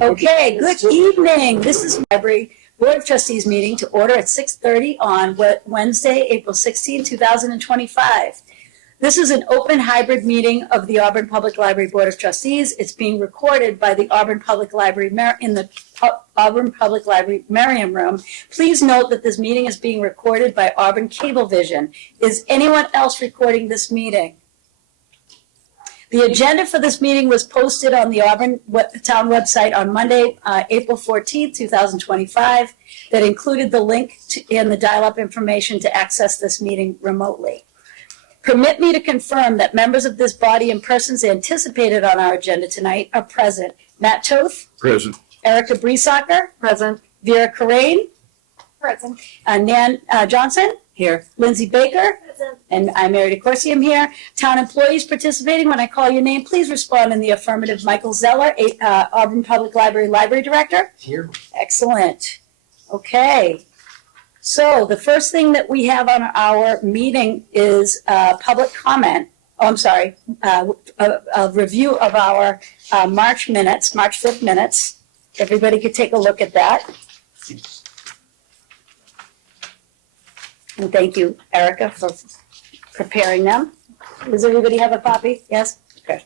Okay, good evening. This is Library Board of Trustees meeting to order at 6:30 on Wednesday, April 16, 2025. This is an open hybrid meeting of the Auburn Public Library Board of Trustees. It's being recorded by the Auburn Public Library in the Auburn Public Library Merriam Room. Please note that this meeting is being recorded by Auburn Cablevision. Is anyone else recording this meeting? The agenda for this meeting was posted on the Auburn Town website on Monday, April 14th, 2025, that included the link and the dial-up information to access this meeting remotely. Permit me to confirm that members of this body and persons anticipated on our agenda tonight are present. Matt Toth? Present. Erica Breesacker? Present. Vera Corain? Present. Nan Johnson? Here. Lindsay Baker? Present. And I'm Mary DeCourcy. I'm here. Town employees participating, when I call your name, please respond in the affirmative. Michael Zeller, Auburn Public Library Library Director. Here. Excellent. Okay. So the first thing that we have on our meeting is public comment. Oh, I'm sorry. A review of our March minutes, March 5th minutes. Everybody could take a look at that. And thank you, Erica, for preparing them. Does everybody have a copy? Yes? Okay.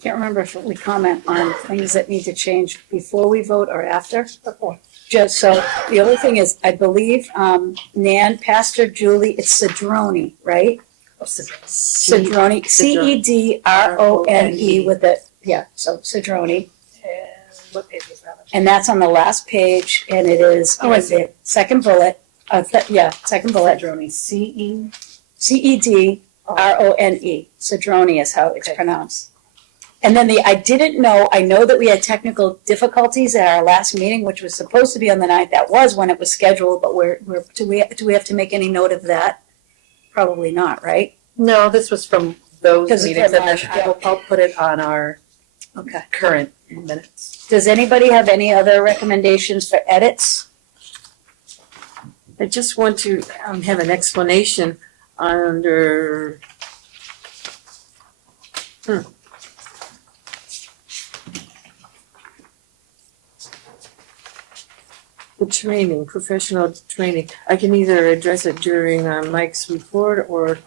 Can't remember if we comment on things that need to change before we vote or after. Before. Just so, the other thing is, I believe, Nan, Pastor Julie, it's Cedrone, right? Cedrone, C-E-D-R-O-N-E with it, yeah, so Cedrone. And what page was that? And that's on the last page, and it is, second bullet, second bullet. Cedrone. C-E? C-E-D-R-O-N-E, Cedrone is how it's pronounced. And then I know that we had technical difficulties at our last meeting, which was supposed to be on the 9th. That was when it was scheduled, but do we have to make any note of that? Probably not, right? No, this was from those 'Cause it's meetings, from and then March, I'll put it on our Okay. current minutes. Does anybody have any other recommendations for edits? I just want to have an explanation under, the training, professional training. I can either address it during Mike's report or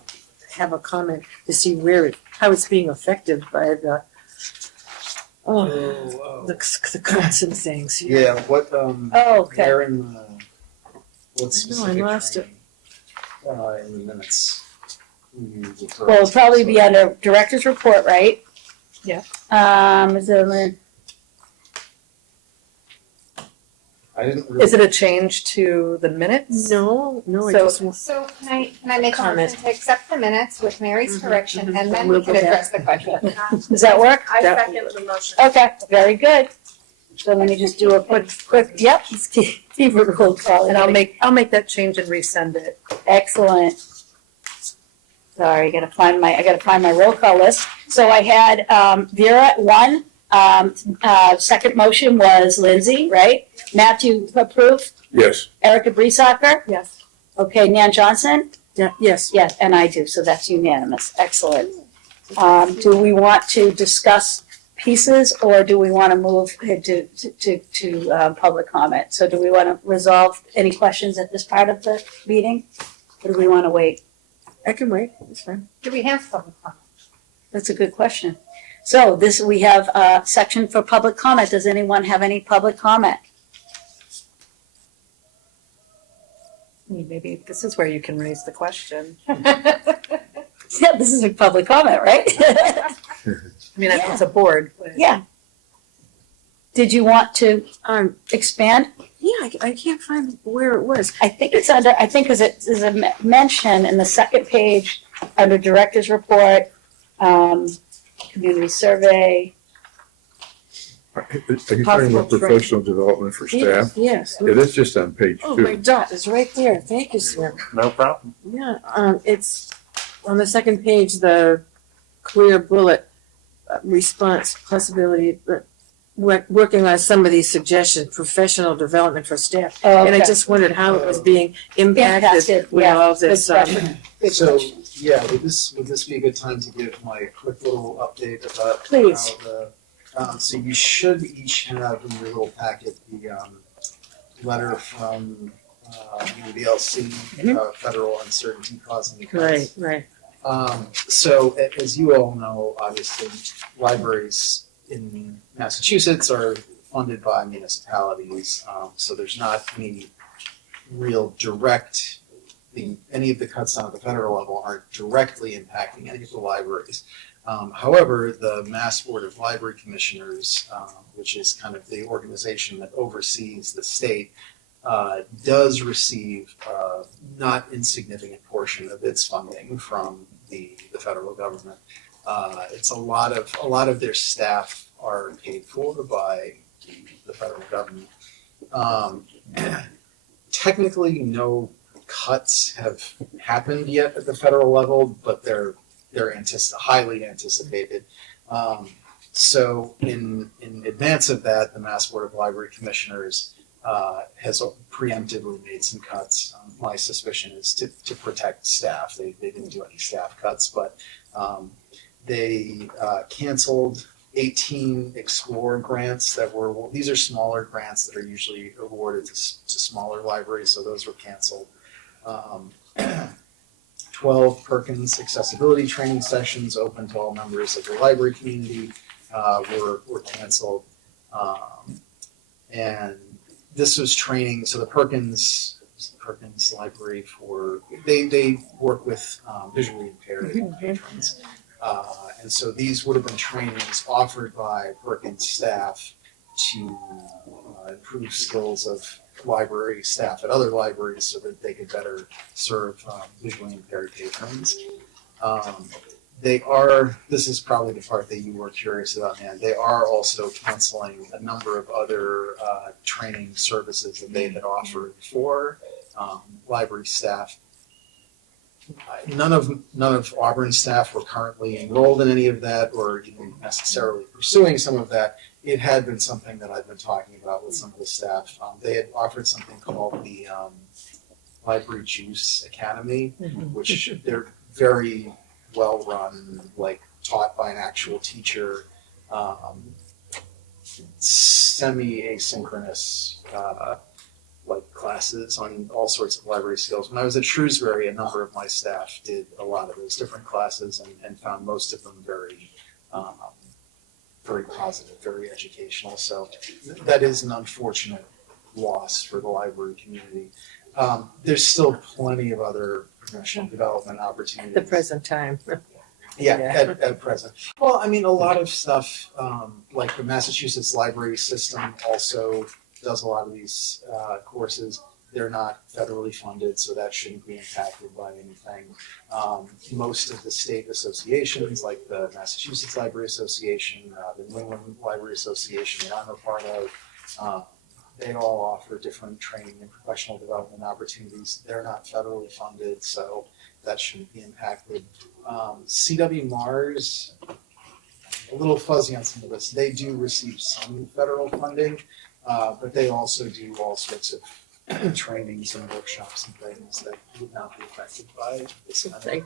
have a comment to see how it's being affected by the constant things. Yeah, what, Oh, okay. where in, what I know, I specific lost it. training? in the minutes? Well, it'll probably be under director's report, right? Yeah. Is there, I didn't really. Is it a change to the minutes? No, I So- just want, So can I make a Comment. motion to accept the minutes with Mary's correction, and then We'll we can go back. address the question? does that work? I That- second the motion. Okay, very good. So let me just do a quick, yep, Steve roll call. And I'll make that change and resend it. Excellent. Sorry, I gotta find my roll call list. So I had, Vera, one, second motion was Lindsay, right? Matthew approved, Yes. Erica Breesacker, Yes. okay, Nan Johnson? yeah, yes. Yes, and I do, so that's unanimous, excellent. Do we want to discuss pieces, or do we want to move to public comment? So do we want to resolve any questions at this part of the meeting? Or do we want to wait? I can wait, it's fine. Do we have public comment? That's a good question. So we have a section for public comment. Does anyone have any public comment? Maybe this is where you can raise the question. Yeah, this is a public comment, right? I mean, it's a board, but. Yeah. Did you want to expand? Yeah, I can't find where it was. I think it's under, I think because it is a mention in the second page under director's report, community survey. Are you talking Possible about professional development for staff? Yes. Yeah, that's just on page Oh, my 2. dot is right there. Thank you, Sam. No problem. Yeah, it's on the second page, the clear bullet response possibility, working on some of these suggestions, professional development for staff. Oh, And I okay. just wondered how it was being impacted with yeah. all of this. Good question. Good So, question. yeah, would this be a good time to give my quick little update about Please. how so you should each have in your little packet the letter from UBLC, Federal Uncertainty Causing Cuts. Right. So as you all know, obviously, libraries in Massachusetts are funded by municipalities, so there's not any real direct, any of the cuts on the federal level aren't directly impacting any of the libraries. However, the Mass Board of Library Commissioners, which is kind of the organization that oversees the state, does receive a not insignificant portion of its funding from the federal government. It's a lot of their staff are paid for by the federal government. Technically, no cuts have happened yet at the federal level, but they're highly anticipated. So in advance of that, the Mass Board of Library Commissioners has preemptively made some cuts. My suspicion is to protect staff. They didn't do any staff cuts, but they canceled 18 Explore grants that were, these are smaller grants that are usually awarded to smaller libraries, so those were canceled. 12 Perkins accessibility training sessions open to all members of the library community were canceled. And this was training, so the Perkins Library they work with visually impaired patrons. And so these would have been trainings offered by Perkins staff to improve skills of library staff at other libraries so that they could better serve visually impaired patrons. This is probably the part that you were curious about, Nan. They are also canceling a number of other training services that they had offered for library staff. None of Auburn staff were currently enrolled in any of that or even necessarily pursuing some of that. It had been something that I'd been talking about with some of the staff. They had offered something called the Library Juice Academy, which they're very well run, like taught by an actual teacher, semi-asynchronous like classes on all sorts of library skills. When I was at Shrewsbury, a number of my staff did a lot of those different classes and found most of them very positive, very educational. So that is an unfortunate loss for the library community. There's still plenty of other professional development opportunities. At the present time. Yeah, Yeah. at present. Well, I mean, a lot of stuff, like the Massachusetts library system also does a lot of these courses. They're not federally funded, so that shouldn't be impacted by anything. Most of the state associations, like the Massachusetts Library Association, the New England Library Association that I'm a part of, they all offer different training and professional development opportunities. They're not federally funded, so that shouldn't be impacted. CW Mars, a little fuzzy on some of this. They do receive some federal funding, but they also do all sorts of trainings and workshops and things that would not be affected by this kind of thing.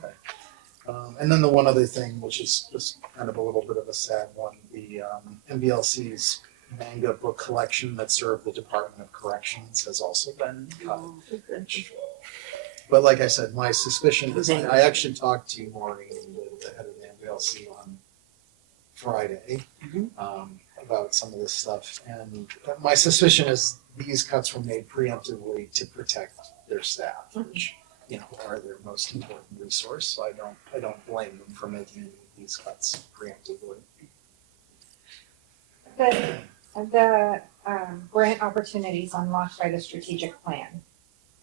And then the one other thing, which is just kind of a little bit of a sad one, the MBLC's manga book collection that served the Department of Corrections has also been cut. But like I said, my suspicion is, I actually talked to Maureen, the head of the MBLC, on Friday about some of this stuff, and my suspicion is these cuts were made preemptively to protect their staff, which, you know, are their most important resource. So I don't blame them for making these cuts preemptively. The grant opportunities unlocked by the strategic plan,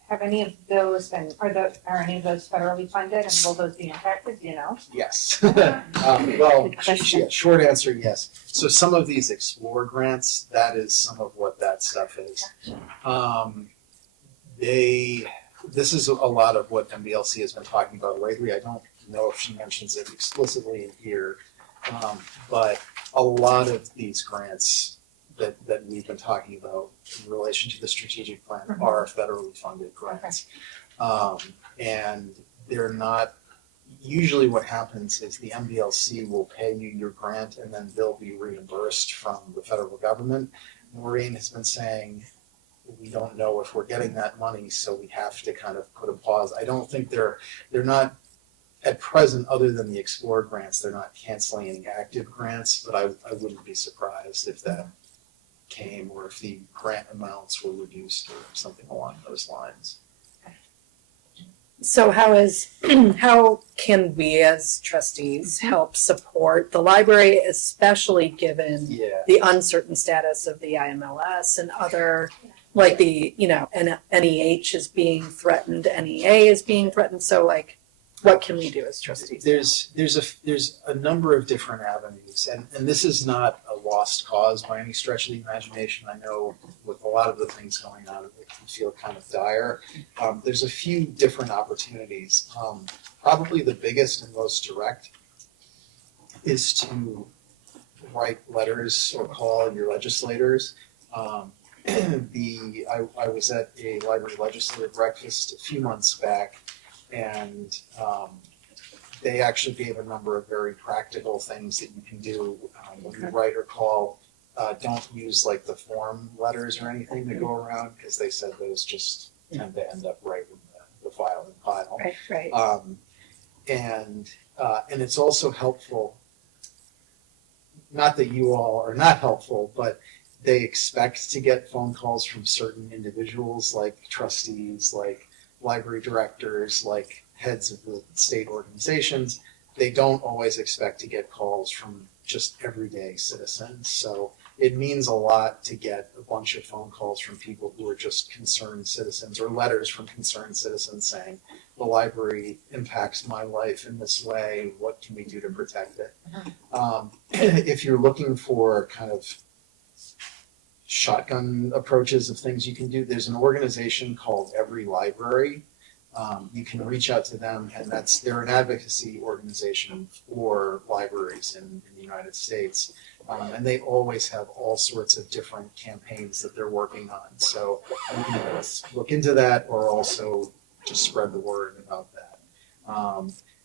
have any of those been, are any of those federally funded, and will those be impacted, do you know? Yes. Well, Good question. yeah, short answer, yes. So some of these Explore grants, that is some of what that stuff is. This is a lot of what MBLC has been talking about lately. I don't know if she mentions it explicitly in here, but a lot of these grants that we've been talking about in relation to the strategic plan are federally funded grants. And they're not, usually what happens is the MBLC will pay you your grant and then they'll be reimbursed from the federal government. Maureen has been saying, we don't know if we're getting that money, so we have to kind of put a pause. I don't think they're not, at present, other than the Explore grants, they're not canceling any active grants, but I wouldn't be surprised if that came, or if the grant amounts were reduced or something along those lines. So how can we as trustees help support the library, especially given Yeah. the uncertain status of the IMLS and other, like the, you know, NEH is being threatened, NEA is being threatened, so like, what can we do as trustees? There's a number of different avenues, and this is not a lost cause by any stretch of the imagination. I know with a lot of the things going on, it can feel kind of dire. There's a few different opportunities. Probably the biggest and most direct is to write letters or call your legislators. I was at a library legislative breakfast a few months back, and they actually gave a number of very practical things that you can do when you write or call. Don't use like the form letters or anything that go around, because they said those just tend to end up right in the filing pile. Right. And it's also helpful, not that you all are not helpful, but they expect to get phone calls from certain individuals, like trustees, like library directors, like heads of the state organizations. They don't always expect to get calls from just everyday citizens. So it means a lot to get a bunch of phone calls from people who are just concerned citizens, or letters from concerned citizens saying, the library impacts my life in this way, what can we do to protect it? If you're looking for kind of shotgun approaches of things you can do, there's an organization called Every Library. You can reach out to them, and they're an advocacy organization for libraries in the United States. And they always have all sorts of different campaigns that they're working on. So you can look into that, or also just spread the word about that.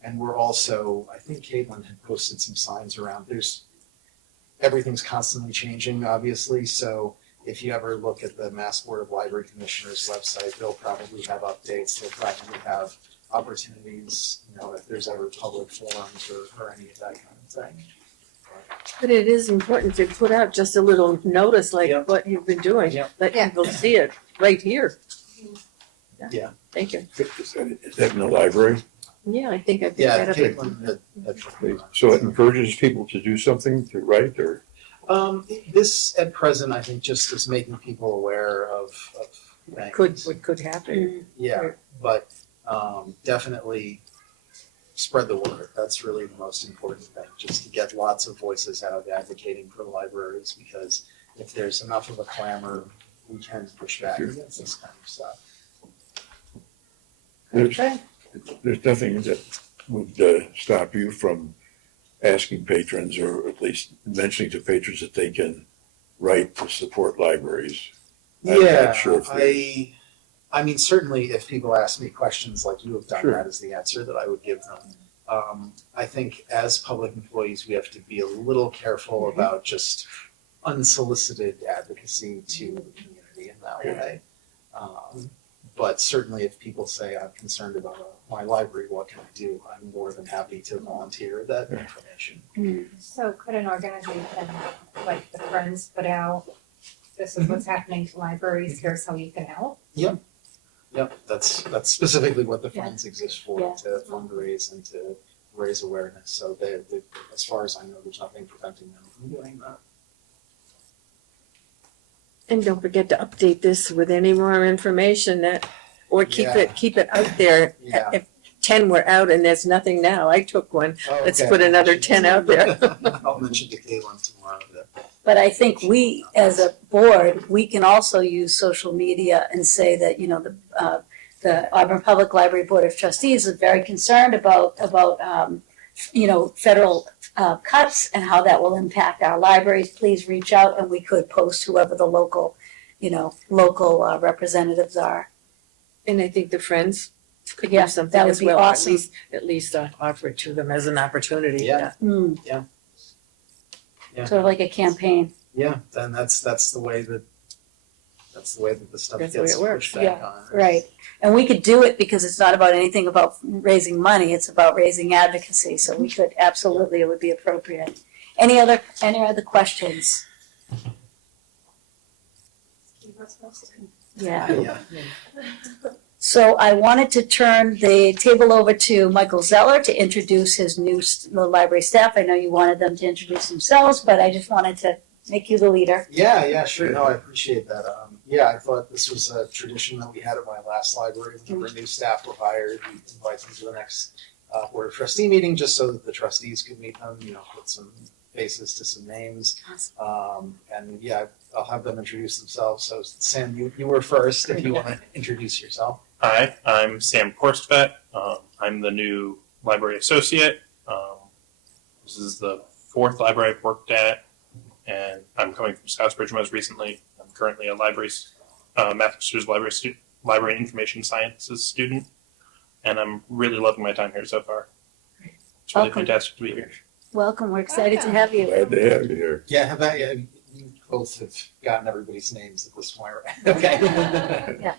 And we're also, I think Caitlin had posted some signs around. Everything's constantly changing, obviously. So if you ever look at the Mass Board of Library Commissioners website, they'll probably have updates. They'll probably have opportunities, if there's ever public forums or any of that kind of thing. But it is important to put out just a little notice like Yep. what you've been doing. Yep. Let Yeah. people see it right here. Thank you. Is that in the library? Yeah, I think I picked Yeah, that up. Caitlin So it encourages people to do something, to write, or? This at present, I think, just is making people aware of things. What could happen. Yeah, but definitely spread the word. That's really the most important thing, just to get lots of voices out advocating for the libraries, because if there's enough of a clamor, we can push back Sure. against this kind of stuff. There's nothing that would stop you from asking patrons, or at least mentioning to patrons that they can write to support libraries. I'm not Yeah, sure if I mean, certainly if people ask me questions like you have done, Sure. that is the answer that I would give them. I think as public employees, we have to be a little careful about just unsolicited advocacy to the community in that way. But certainly if people say, I'm concerned about my library, what can I do? I'm more than happy to volunteer that information. So could an organization like the Friends put out, this is what's happening to libraries, here's how you can help? Yep, that's specifically what the Yeah. funds exist for, Yeah. to fundraise and to raise awareness. So as far as I know, there's nothing preventing them from doing that. And don't forget to update this with any more information that, or keep Yeah. keep it out there. Yeah. If 10 were out and there's nothing now, I took one. Let's Okay. put another 10 out there. I'll mention to Caitlin tomorrow that. But I think we, as a board, we can also use social media and say that, the Auburn Public Library Board of Trustees is very concerned about federal cuts and how that will impact our libraries. Please reach out, and we could post whoever the local representatives are. And I think the Friends could Yeah, do something that would as be well. awesome. At least offer it to them as an opportunity. Yeah. Yeah. Sort of like a campaign. Yeah, then that's the way that the stuff That's the way gets it works. pushed back on. Right. And we could do it because it's not about anything about raising money, it's about raising advocacy, so we could, absolutely, it would be appropriate. Any other questions? Yeah. Yeah. So I wanted to turn the table over to Michael Zeller to introduce the library staff. I know you wanted them to introduce themselves, but I just wanted to make you the leader. Yeah, sure. No, I appreciate that. I thought this was a tradition that we had at my last library. Whenever new staff were hired, we invite them to the next board of trustee meeting, just so that the trustees could meet them. Put some faces to some names. I'll have them introduce themselves. So Sam, you were first. If you want to introduce yourself. Hi, I'm Sam Korstvedt. I'm the new library associate. This is the fourth library I've worked at, and I'm coming from Scottsbridge most recently. I'm currently a master's library information sciences student, and I'm really loving my time here so far. It's really Welcome. fantastic to be here. Welcome, we're excited to have you. Glad to have you here. Yeah, you both have gotten everybody's names at this point, right? Okay. Yeah.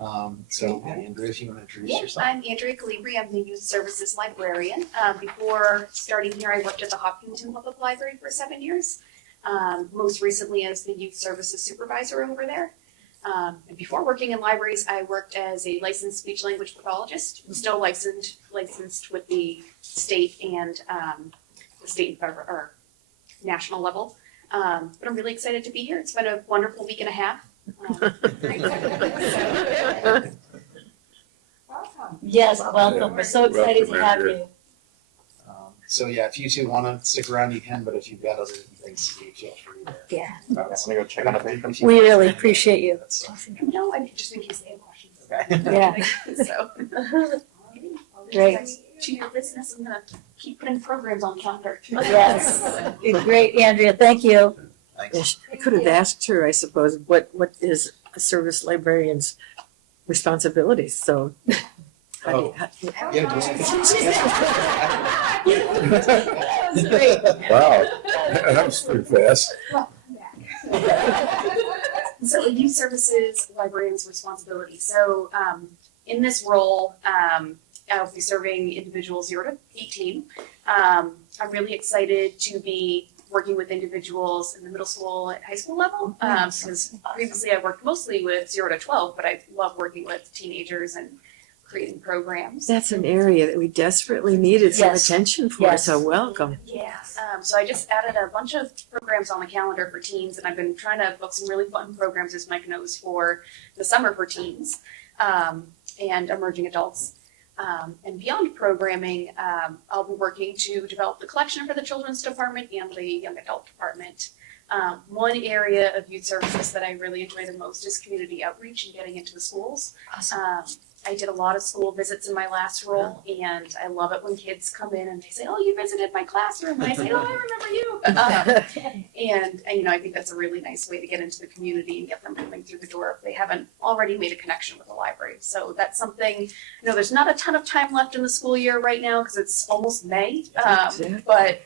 Andrea, if you want to introduce Yeah, yourself. I'm Andrea Calibri. I'm the youth services librarian. Before starting here, I worked at the Hopkinton Public Library for 7 years. Most recently as the youth services supervisor over there. And before working in libraries, I worked as a licensed speech language pathologist. I'm still licensed with the state and federal or national level. But I'm really excited to be here. It's been a wonderful week and a half. Welcome. Yes, welcome, we're so excited to have you. If you two want to stick around, you can. But if you've got other things to do, feel free to. Yeah, I'm gonna go check on a patient. we really appreciate you. That's, No, I just in case they have questions. okay. Yeah, So. Great. To your business, I'm gonna keep putting programs on calendar. yes, great, Andrea, thank you. Thanks. I could have asked her, I suppose, what is a service librarian's responsibilities, so. How do you- Yeah, That was great. Wow, that was pretty fast. So youth services librarian's responsibility. So in this role, I'll be serving individuals 0 to 18. I'm really excited to be working with individuals in the middle school and high school level. Because previously I worked mostly with 0 to 12, but I love working with teenagers and creating programs. That's an area that we desperately needed some Yes. attention for, Yes. so welcome. Yeah, so I just added a bunch of programs on the calendar for teens, and I've been trying to book some really fun programs, as Mike knows, for the summer for teens and emerging adults. And beyond programming, I'll be working to develop the collection for the children's department and the young adult department. One area of youth services that I really enjoy the most is community outreach and getting into the schools. I did a lot of school visits in my last role, and I love it when kids come in and they say, "Oh, you visited my classroom," and I say, "Oh, I remember you." And you know, I think that's a really nice way to get into the community and get them coming through the door if they haven't already made a connection with the library. So that's something. You know, there's not a ton of time left in the school year right now because it's almost May, but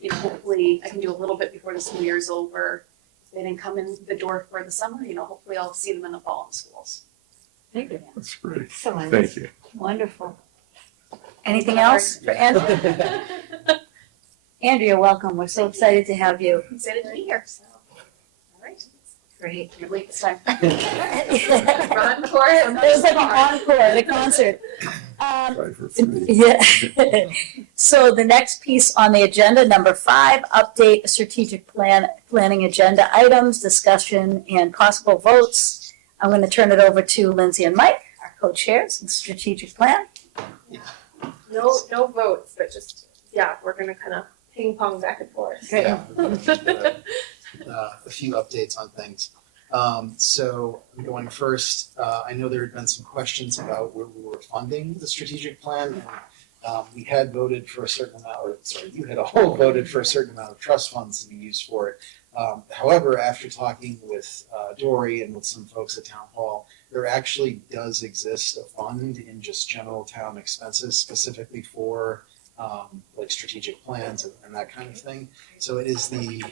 you know, hopefully I can do a little bit before the school year is over. If they didn't come in the door for the summer, you know, hopefully I'll see them in the fall in schools. Thank you. That's great. Excellent. Thank you. Wonderful. Anything else for Andrea? Andrea, welcome. We're so excited to have you. I'm excited to be here. So, all right. Great. You're late this time. Run for it. It was like an encore, the concert. Try for 3. Yeah. So the next piece on the agenda, number 5, update strategic planning agenda items, discussion and possible votes. I'm going to turn it over to Lindsay and Mike, our co-chairs of the strategic plan. No votes, but just, yeah, we're gonna kind of ping pong back and forth. Great. Yeah, a few updates on things. So going first, I know there had been some questions about where we were funding the strategic plan. And, we had voted for a certain amount, or sorry, you had all voted for a certain amount of trust funds to be used for it. However, after talking with Dory and with some folks at Town Hall, there actually does exist a fund in just general town expenses specifically for like strategic plans and that kind of thing. So it is the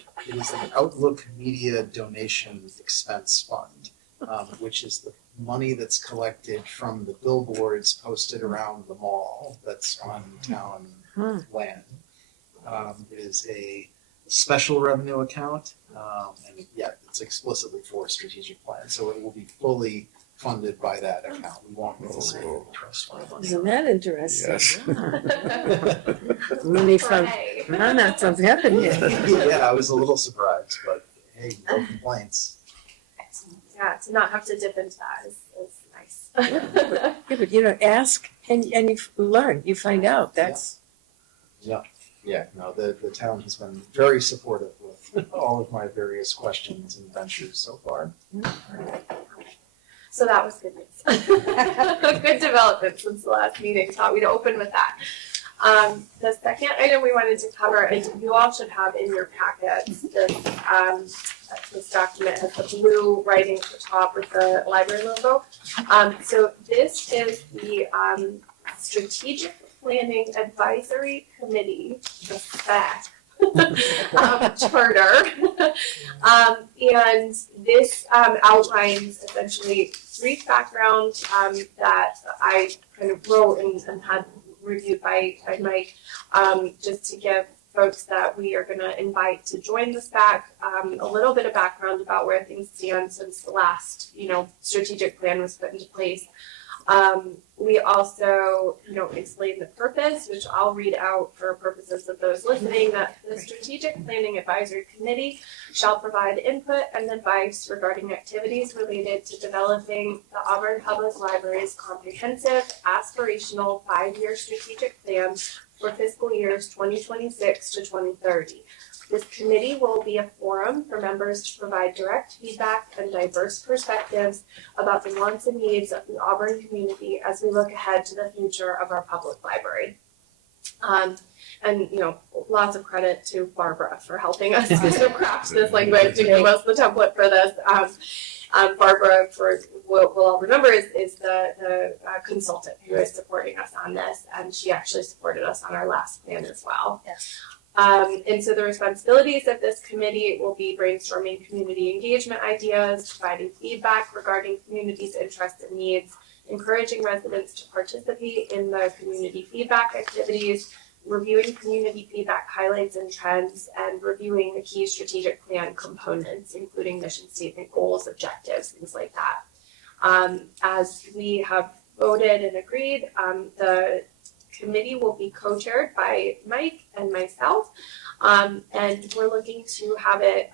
Outlook Media Donation Expense Fund, which is the money that's collected from the billboards posted around the mall that's on town land. It is a special revenue account, and yeah, it's explicitly for strategic plan, so it will be fully funded by that account. We won't need to say trust fund money. Isn't that interesting? Yes. Money from, Hooray. not from heaven yet. Yeah, I was a little surprised, but hey, no complaints. Yeah, to not have to dip into that is nice. Yeah, but you know, ask and you learn, you find out, that's. Yeah, no, the town has been very supportive with all of my various questions and ventures so far. So that was good news. Good development since the last meeting. Thought we'd open with that. The second item we wanted to cover, and you all should have in your packets, this document has the blue writing at the top with the library logo. So this is the Strategic Planning Advisory Committee, the SPAC, charter. And this outlines essentially brief background that I kind of wrote and had reviewed by Mike, just to give folks that we are going to invite to join the SPAC, a little bit of background about where things stand since the last, strategic plan was put into place. We also, explain the purpose, which I'll read out for purposes of those listening, that the Strategic Planning Advisory Committee shall provide input and advice regarding activities related to developing the Auburn Public Library's comprehensive, aspirational 5-year strategic plan for fiscal years 2026 to 2030. This committee will be a forum for members to provide direct feedback and diverse perspectives about the wants and needs of the Auburn community as we look ahead to the future of our public library. And lots of credit to Barbara for helping us craft this language and give us the template for this. Barbara, for what we'll all remember, is the consultant who is supporting us on this, and she actually supported us on our last plan as well. Yes. And so the responsibilities of this committee will be brainstorming community engagement ideas, providing feedback regarding community's interests and needs, encouraging residents to participate in the community feedback activities, reviewing community feedback highlights and trends, and reviewing the key strategic plan components, including mission statement, goals, objectives, things like that. As we have voted and agreed, the committee will be co-chaired by Mike and myself, and we're looking to have it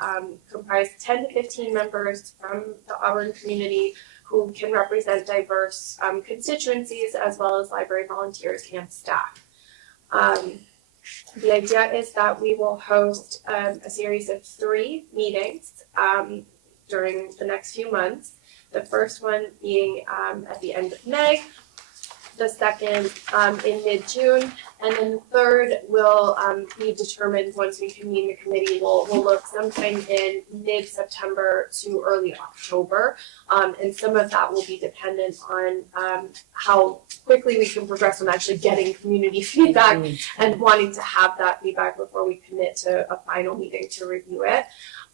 comprise 10 to 15 members from the Auburn community who can represent diverse constituencies as well as library volunteers and staff. The idea is that we will host a series of 3 meetings during the next few months. The first one being at the end of May, the second in mid-June, and then the third will be determined once we convene the committee. We'll look sometime in mid-September to early October, and some of that will be dependent on how quickly we can progress on actually getting community feedback and wanting to have that feedback before we commit to a final meeting to review it.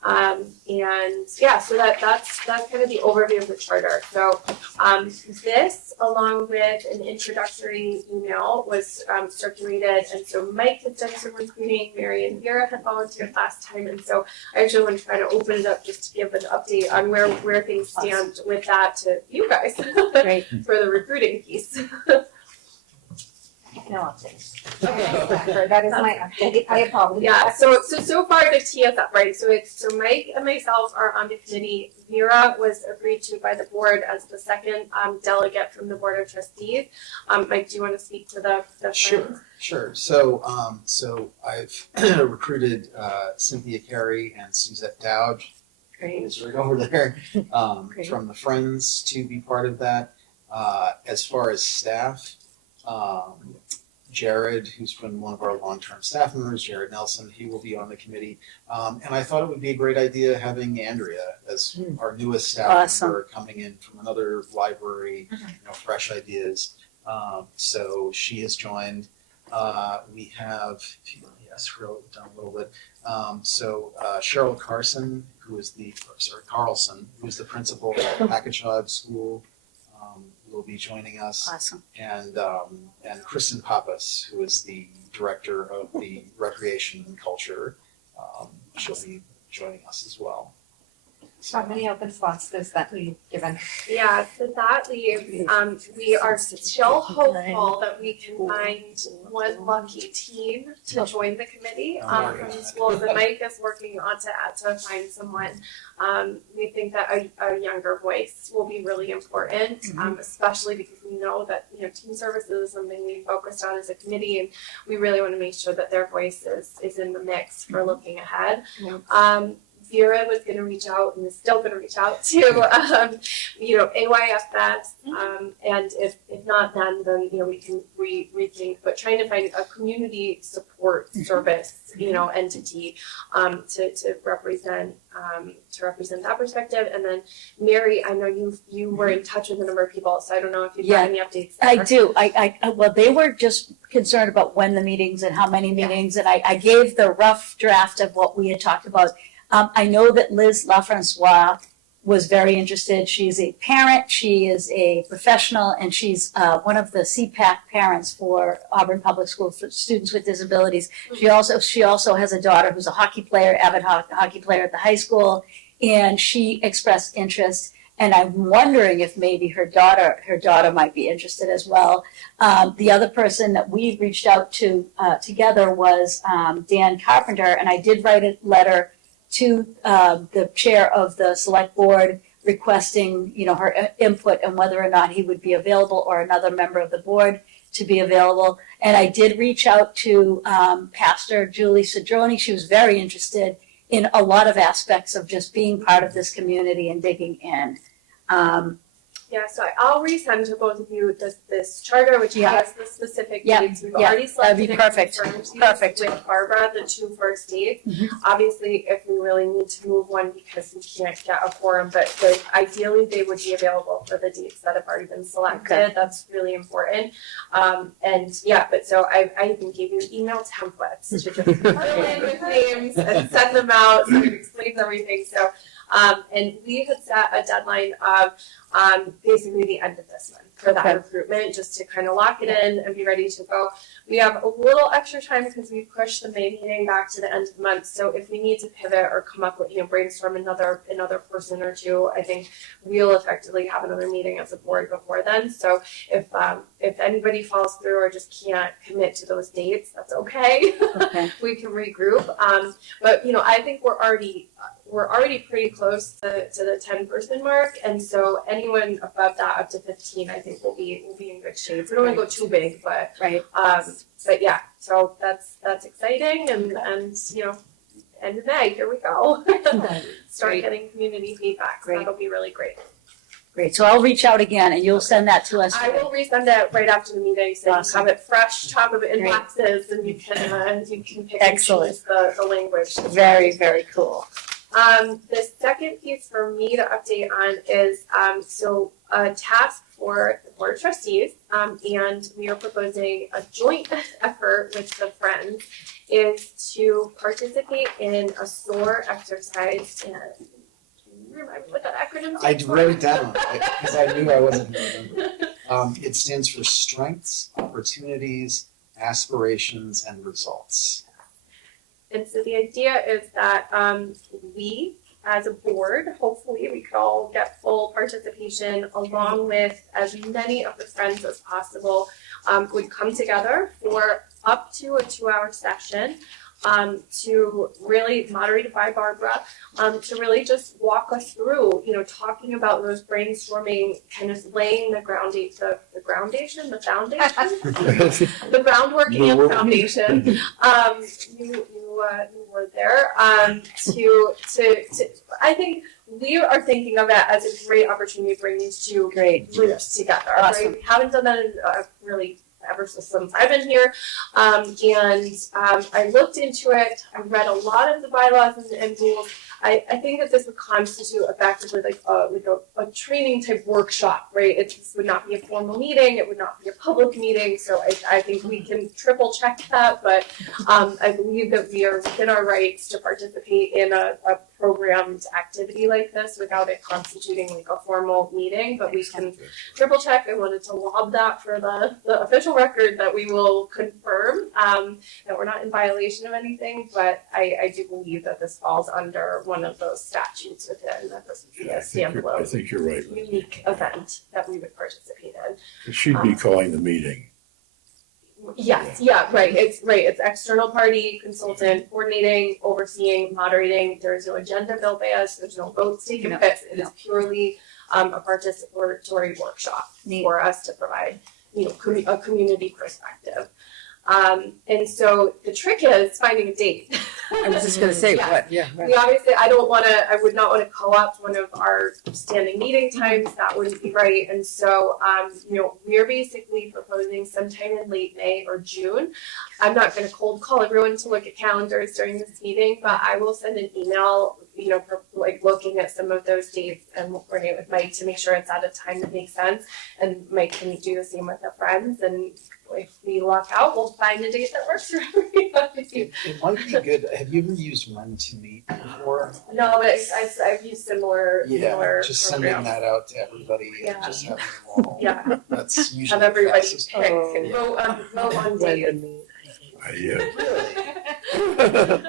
And yeah, so that's kind of the overview of the charter. So this, along with an introductory email, was circulated, and so Mike had done some recruiting, Mary and Vera had volunteered last time, and so I actually want to try to open it up just to give an update on where things stand with that to you guys Great. for the recruiting piece. No updates. Okay, that is my update. I apologize. Yeah, so far the tee is up, right? So Mike and myself are on the committee. Vera was agreed to by the board as the second delegate from the Board of Trustees. Mike, do you want to speak to the Sure. So I've recruited Cynthia Carey and Suzette Dowd, Great. who's right over there, Great. from the Friends to be part of that. As far as staff, Jared, who's been one of our long-term staff members, Jared Nelson, he will be on the committee. And I thought it would be a great idea having Andrea as our newest staff Awesome. member coming in from another library, fresh ideas. So she has joined. We have, if you let me scroll down a little bit. Cheryl Carlson, who's the principal at Packagug School, will be joining us. Awesome. And Kristen Pappas, who is the director of the Recreation and Culture, she'll be joining us as well. How many open spots does that leave given? Yeah, so that leaves, we are still hopeful that we can find one lucky teen to join the committee from the school. So Mike is working on to find someone. We think that a younger voice will be really important, especially because we know that team services is something we focused on as a committee, and we really want to make sure that their voice is in the mix for looking ahead. Vera was going to reach out and is still going to reach out to, AYFS, and if not then we can rethink, but trying to find a community support service, entity, to represent that perspective. And then Mary, I know you were in touch with a number of people, so I don't know if you've got any updates there. I do. Well, they were just concerned about when the meetings and how many meetings, and I gave the rough draft of what we had talked about. I know that Liz LaFrancois was very interested. She's a parent, she is a professional, and she's one of the CPAC parents for Auburn Public School for students with disabilities. She also has a daughter who's a hockey player, avid hockey player at the high school, and she expressed interest. And I'm wondering if maybe her daughter might be interested as well. The other person that we reached out to together was Dan Carpenter, and I did write a letter to the chair of the select board requesting, her input on whether or not he would be available or another member of the board to be available. And I did reach out to Pastor Julie Cedroni. She was very interested in a lot of aspects of just being part of this community and digging in. Yeah, so I'll resend to both of you this charter, which has the specific dates. We've already selected that'd be perfect. Perfect. With Barbara, the 2 first dates. Obviously, if we really need to move one because we can't get a quorum, but ideally they would be available for the dates that have already been selected. Okay. That's really important. But so I even gave you email templates to just fill in with names and send them out, so it explains everything. So And we had set a deadline of basically the end of this month for that recruitment, just to kind of lock it in and be ready to go. We have a little extra time because we pushed the May meeting back to the end of the month. So if we need to pivot or come up with, brainstorm another person or two, I think we'll effectively have another meeting as a board before then. So if anybody falls through or just can't commit to those dates, that's okay. Okay. We can regroup. But I think we're already pretty close to the 10-person mark, and so anyone above that, up to 15, I think will be in good shape. We don't want to go too big, but Right. but yeah, so that's exciting, and end of May, here we go. Start Great. getting community feedback. So Great. that'll be really great. Great. So I'll reach out again and you'll send that to us. I will resend it right after the meeting, so Awesome. you have it fresh, top of Great. inboxes, and you can pick Excellent. and choose the language. Very, very cool. The second piece for me to update on is a task for the Board of Trustees, and we are proposing a joint effort with the Friends is to participate in a SOAR exercise. And can you remind me what that acronym I stands for? wrote it down because I knew I wasn't going to remember. It stands for Strengths, Opportunities, Aspirations, and Results. And so the idea is that we, as a board, hopefully we could all get full participation along with as many of the friends as possible, would come together for up to a 2-hour session to really, moderated by Barbara, to really just walk us through, talking about those brainstorming, kind of laying the foundation, the groundwork and foundation. You were there. To I think we are thinking of it as a great opportunity to bring these two groups together. Awesome. Right? We haven't done that in really ever since I've been here. I looked into it. I read a lot of the bylaws and rules. I think that this would constitute effectively like a training type workshop, right? This would not be a formal meeting. It would not be a public meeting. So I think we can triple check that. But I believe that we are within our rights to participate in a programmed activity like this without it constituting like a formal meeting. But we can triple check. I wanted to lob that for the official record that we will confirm that we're not in violation of anything. But I do believe that this falls under one of those statutes within that this would be a I standalone think you're right. unique event that we would participate in. She'd be calling the meeting. Yes, yeah, right. It's external party, consultant, coordinating, overseeing, moderating. There is no agenda built by us. There's no votes taken No, by us. It no. is purely a participatory workshop Neat. for us to provide, a community perspective. And so the trick is finding a date. I was just gonna say, Yeah. what, yeah, right. We obviously, I would not want to co-opt one of our standing meeting times. That wouldn't be right. And so, we're basically proposing sometime in late May or June. I'm not going to cold call everyone to look at calendars during this meeting, but I will send an email, looking at some of those dates and coordinate with Mike to make sure it's at a time that makes sense. And Mike can do the same with the friends. And if we luck out, we'll find a date that works for everybody. It might be good. Have you ever used When to Meet before? No, but I've used similar Just sending programs. that out to everybody Yeah. and just having them all. Yeah, That's usually have the everybody fastest pick way. and vote on dates.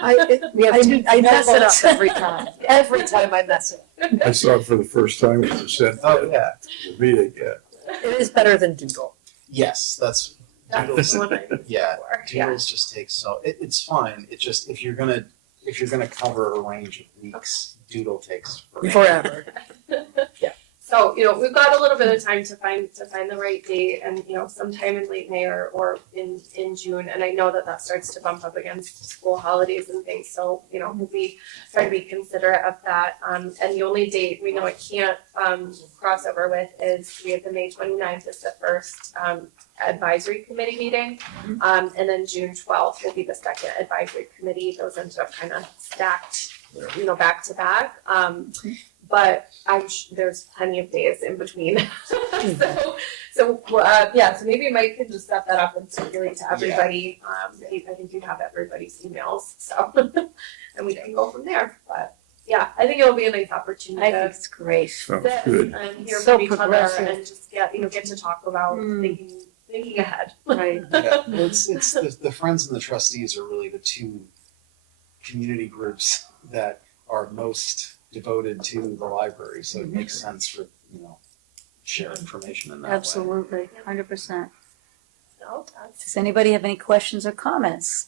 I mess it up every time. Every time I mess it up. I saw it for the first time when you sent Oh, the yeah. meeting. It is better than Doodle. Yes, that's That's the one I used Yeah. before. Doodles just take it's fine. It just if you're gonna cover a range of weeks, Doodle takes forever. Forever. So, we've got a little bit of time to find the right date and, sometime in late May or in June. And I know that starts to bump up against school holidays and things. So, we try to be considerate of that. And the only date we know it can't cross over with is we have the May 29th is the first advisory committee meeting. And then June 12th will be the second advisory committee. Those end up kind of stacked, back to back. But there's plenty of days in between. So maybe Mike can just set that up and circulate to everybody. I think you have everybody's emails, so and we can go from there. But yeah, I think it'll be a nice I opportunity think to it's great. Sounds sit good. and hear So from each other progressive. and just get to talk about thinking ahead. Right. Yeah, well, it's the friends and the trustees are really the two community groups that are most devoted to the library, so it makes sense for, share information in that way. Absolutely, 100%. No, that's Does anybody have any questions or comments?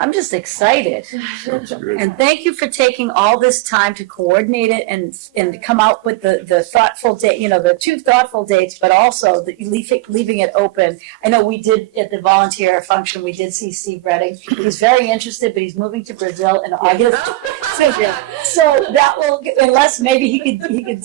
I'm just excited. Sounds good. And thank you for taking all this time to coordinate it and to come out with the thoughtful date, the two thoughtful dates, but also leaving it open. I know we did at the volunteer function, we did see Steve Redding. He's very interested, but he's moving to Brazil in August. So that will, unless maybe he could,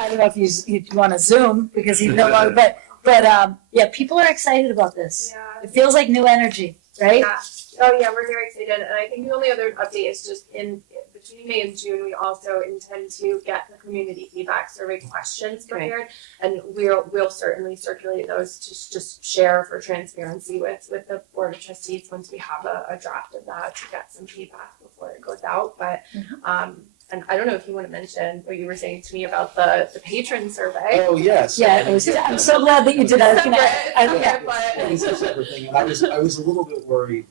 I don't know if you want to Zoom because he's no longer, but yeah, people are excited about this. yeah. It feels like new energy, right? Yeah. Oh yeah, we're very excited, and I think the only other update is just between May and June, we also intend to get the community feedback survey questions prepared, and we'll certainly circulate those to just share for transparency with the board of trustees once we have a draft of that to get some feedback before it goes out. But and I don't know if you want to mention what you were saying to me about the patron survey. Oh, yes. Yeah, I'm so glad that you did that. It's a separate thing, and I was a little bit worried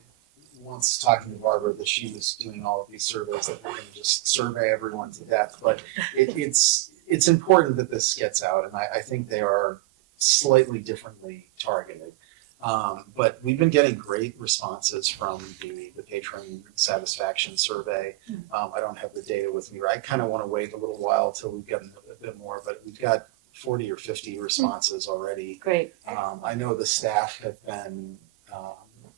once talking to Barbara that she was doing all of these surveys that we're going to just survey everyone to death. But it's important that this gets out, and I think they are slightly differently targeted. But we've been getting great responses from the patron satisfaction survey. I don't have the data with me. I kind of want to wait a little while till we've gotten a bit more, but we've got 40 or 50 responses already. Great. I know the staff have been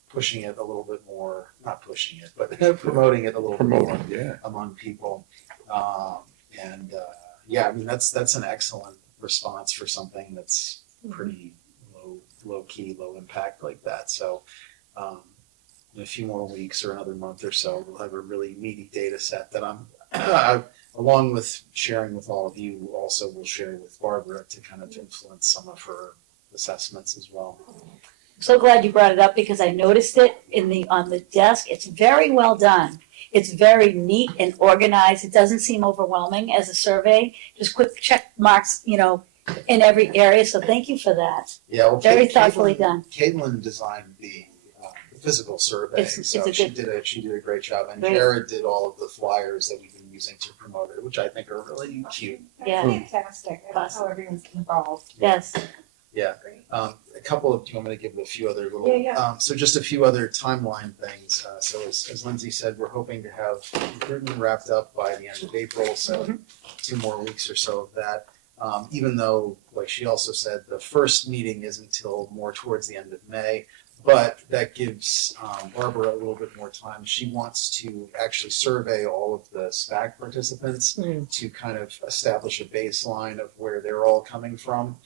pushing it a little bit more, not pushing it, but promoting it a little bit more among people. Yeah, I mean, that's an excellent response for something that's pretty low key, low impact like that. So in a few more weeks or another month or so, we'll have a really meaty data set that I'm along with sharing with all of you, also will share with Barbara to kind of influence some of her assessments as well. So glad you brought it up because I noticed it on the desk. It's very well done. It's very neat and organized. It doesn't seem overwhelming as a survey. Just quick check marks, in every area. So thank you for that. Yeah, well, Very thoughtfully done. Caitlin designed the physical survey, It's so a she good- did a great job, and Great. Jared did all of the flyers that we've been using to promote it, which I think are really cute. Yeah. Fantastic. I love how everyone's involved. Yes. A couple of, do you want me to give a few other little? Yeah. So just a few other timeline things. So as Lindsay said, we're hoping to have recruitment wrapped up by the end of April, so 2 more weeks or so of that. Even though, like she also said, the first meeting isn't until more towards the end of May, but that gives Barbara a little bit more time. She wants to actually survey all of the SPAC participants to kind of establish a baseline of where they're all coming from.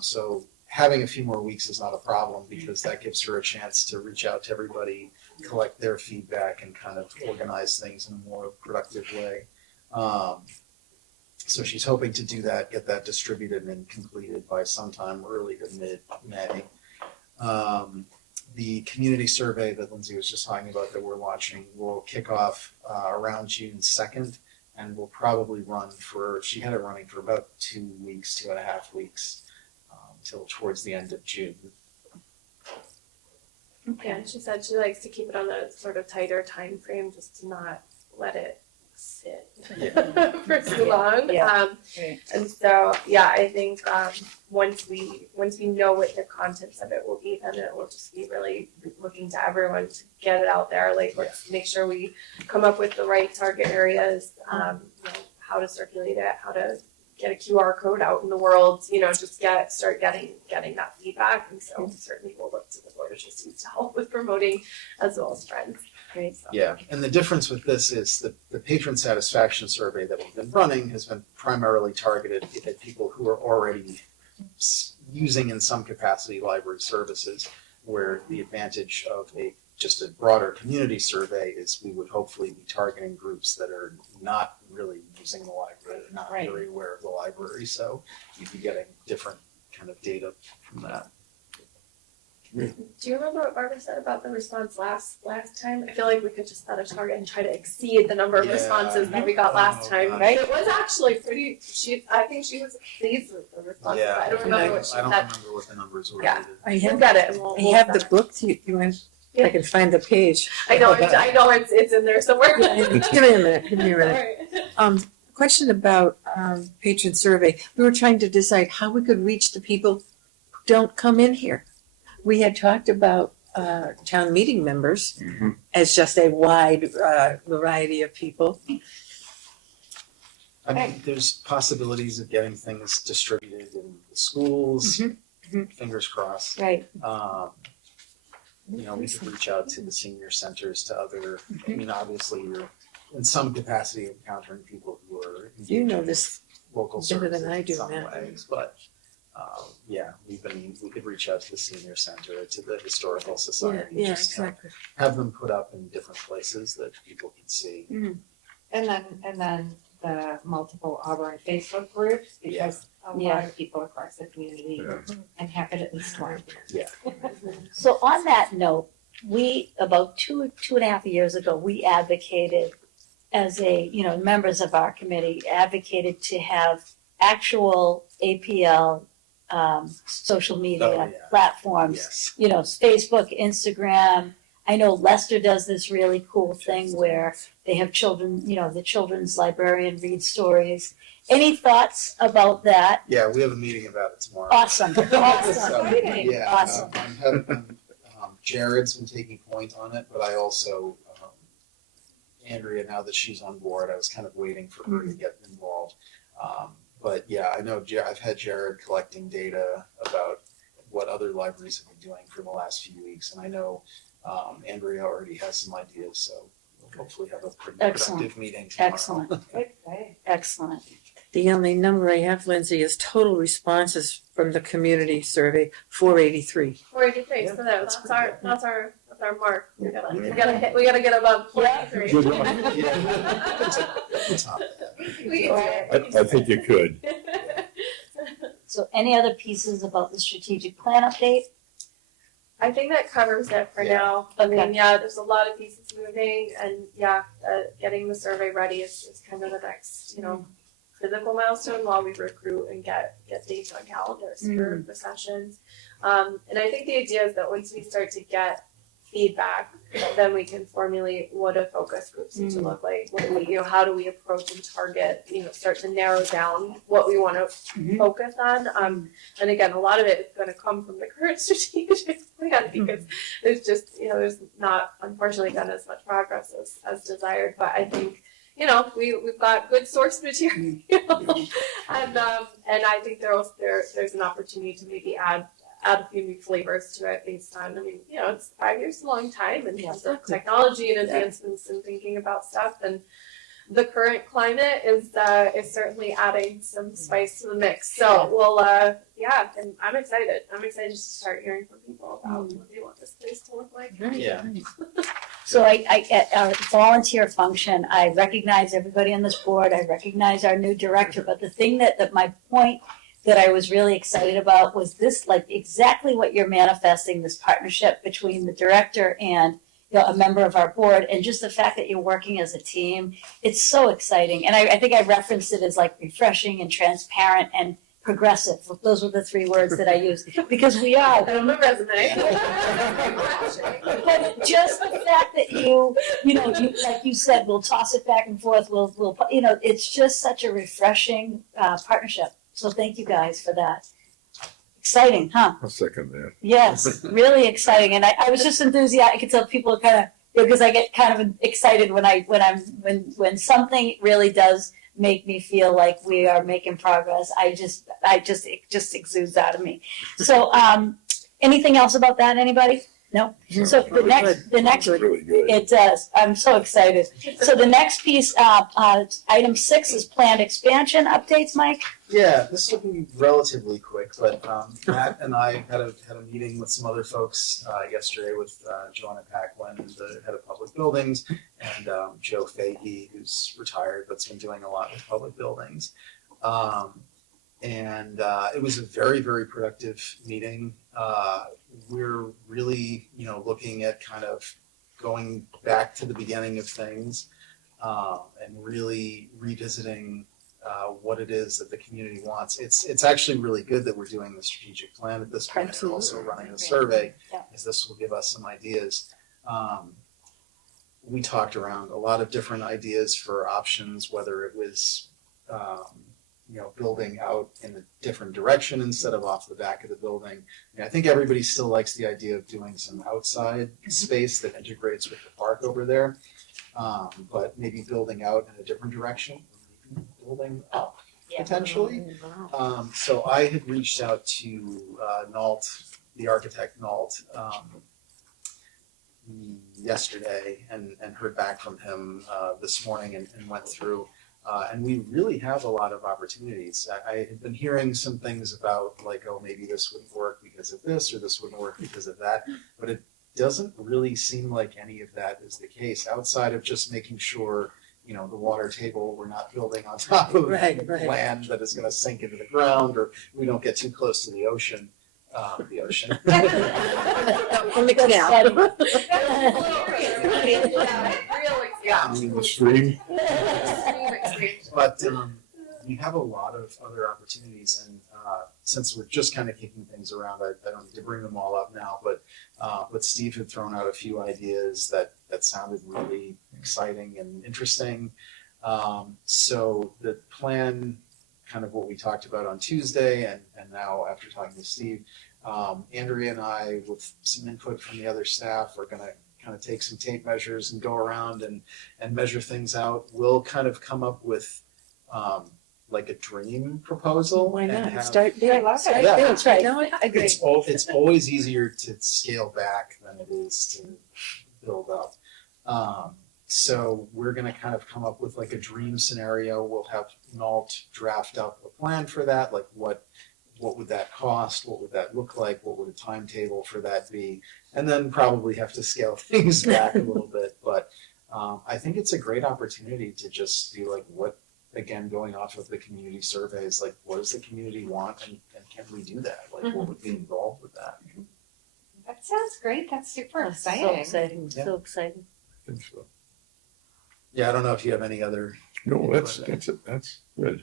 So having a few more weeks is not a problem because that gives her a chance to reach out to everybody, collect their feedback, and kind of organize things in a more productive way. So she's hoping to do that, get that distributed and completed by sometime early to mid-May. The community survey that Lindsay was just talking about that we're launching will kick off around June 2nd and will probably run she had it running for about 2 weeks, 2.5 weeks, till towards the end of June. Yeah, and she said she likes to keep it on a sort of tighter time frame, just to not let it sit for too long. Yeah. And so, yeah, I think once we know what the contents of it will be, then it will just be really looking to everyone to get it out there. Like, let's make sure we come up with the right target areas, how to circulate it, how to get a QR code out in the world, just start getting that feedback. And so certainly we'll look to the board of trustees to help with promoting as well as friends. Great. So. Yeah, and the difference with this is the patron satisfaction survey that we've been running has been primarily targeted at people who are already using in some capacity library services, where the advantage of just a broader community survey is we would hopefully be targeting groups that are not really using the library, not Right. very aware of the library, so you'd be getting different kind of data from that. Do you remember what Barbara said about the response last time? I feel like we could just set a target and try to exceed the number of Yeah. responses that we got last Oh, time. gosh. Right? It was actually pretty. I think she was pleased with the responses. Yeah. I don't remember what she I don't said. remember what the numbers were. Yeah. either. I We'll have, get it. And we'll, I we'll have the send it. book, you want, Yeah. I can find the page. I know. It's in there somewhere. Give me a minute, give me a minute. Alright. Question about patron survey. We were trying to decide how we could reach the people who don't come in here. We had talked about town meeting members as just a wide variety of people. I mean, there's possibilities of getting things distributed in the schools. Fingers crossed. Right. We could reach out to the senior centers, to other. I mean, obviously, you're in some capacity encountering people who are You know engaging this with local better than services I do, in some Matt. ways, but we could reach out to the senior center, to the historical society, Yeah, just exactly. have them put up in different places that people can see. And then the multiple Auburn Facebook groups, because a lot of people across the community and have it at least one. So on that note, we, about two and a half years ago, we advocated as members of our committee advocated to have actual APL social media platforms. Yes. Facebook, Instagram. I know Leicester does this really cool thing where they have children, the children's librarian reads stories. Any thoughts about that? Yeah, we have a meeting about it tomorrow. Awesome. So, yeah, Awesome. Jared's been taking point on it, but I also, Andrea, now that she's on board, I was kind of waiting for her to get involved. But yeah, I know I've had Jared collecting data about what other libraries have been doing for the last few weeks, and I know Andrea already has some ideas, so we'll hopefully have a pretty productive meeting tomorrow. Excellent. Okay. Excellent. The only number I have, Lindsay, is total responses from the community survey, 483. 483. Yeah, So that's that's pretty our mark. We gotta get above 483. Good luck. It's not bad. We can do it. I think you could. So any other pieces about the strategic plan update? I think that covers it for Yeah. now. I mean, Okay. there's a lot of pieces moving, and getting the survey ready is kind of the next, physical milestone while we recruit and get dates on calendars for the sessions. And I think the idea is that once we start to get feedback, then we can formulate what a focus groups need to look like. How do we approach and target, start to narrow down what we want to focus on. And again, a lot of it is going to come from the current strategic plan because there's just, there's not, unfortunately, done as much progress as desired. But I think, we've got good source material, and I think there's an opportunity to maybe add a few new flavors to it based on, it's 5 years is a long time in terms of technology and advancements and thinking about stuff, and the current climate is certainly adding some spice to the mix. So we'll, and I'm excited. I'm excited to start hearing from people about what they want this place to look like. Yeah. So I at our volunteer function, I recognize everybody on this board, I recognize our new director, but the thing that my point that I was really excited about was this, like exactly what you're manifesting, this partnership between the director and a member of our board, and just the fact that you're working as a team. It's so exciting. And I think I referenced it as like refreshing and transparent and progressive. Those were the 3 words that I used, because we are. I don't know resume. But just the fact that you like you said, we'll toss it back and forth. We'll it's just such a refreshing partnership. So thank you guys for that. Exciting, huh? I'll second that. Yes, really exciting. And I was just enthusiastic. I could tell people are kind of, because I get kind of excited when something really does make me feel like we are making progress. It just exudes out of me. So, anything else about that, anybody? No? So the next Really good. it does. I'm so excited. So the next piece, item 6 is planned expansion updates, Mike. Yeah, this will be relatively quick, but Matt and I had a meeting with some other folks yesterday with Joanna Packlin, the head of public buildings, and Joe Fahey, who's retired but's been doing a lot with public buildings. And it was a very, very productive meeting. We're really, looking at kind of going back to the beginning of things and really revisiting what it is that the community wants. It's actually really good that we're doing the strategic plan at this point and also running a survey, Yeah. as this will give us some ideas. We talked around a lot of different ideas for options, whether it was building out in a different direction instead of off the back of the building. I think everybody still likes the idea of doing some outside space that integrates with the park over there, but maybe building out in a different direction, building up Yeah. potentially. So I had reached out to Nault, the architect Nault, yesterday and heard back from him this morning and went through. And we really have a lot of opportunities. I had been hearing some things about like, oh, maybe this wouldn't work because of this or this wouldn't work because of that. But it doesn't really seem like any of that is the case outside of just making sure, the water table, we're not building on top of Right. land that is going to sink into the ground, or we don't get too close to the ocean. The ocean. On the canal. The stream. But we have a lot of other opportunities, and since we're just kind of kicking things around, I don't need to bring them all up now. But Steve had thrown out a few ideas that sounded really exciting and interesting. So the plan, kind of what we talked about on Tuesday, and now after talking to Steve, Andrea and I, with some input from the other staff, are going to kind of take some tape measures and go around and measure things out. We'll kind of come up with like a dream proposal. Why and not? have- Start there. I love Start it. Yeah. there. That's right. No, I agree. It's always easier to scale back than it is to build up. So we're going to kind of come up with like a dream scenario. We'll have Nault draft up a plan for that, like what would that cost? What would that look like? What would a timetable for that be? And then probably have to scale things back a little bit. But I think it's a great opportunity to just be like, what, again, going off of the community surveys, like what does the community want, and can we do that? Like what would be involved with that? That sounds great. That's super So exciting. exciting, Yeah. so exciting. I think so. Yeah, I don't know if you have any other. No, that's good.